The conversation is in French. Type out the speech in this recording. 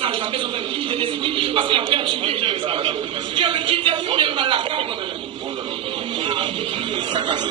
sage, la besoin d'un guide de l'esprit, parce qu'il a perdu. Dieu me quitte, il est mal la carte. Ça casse.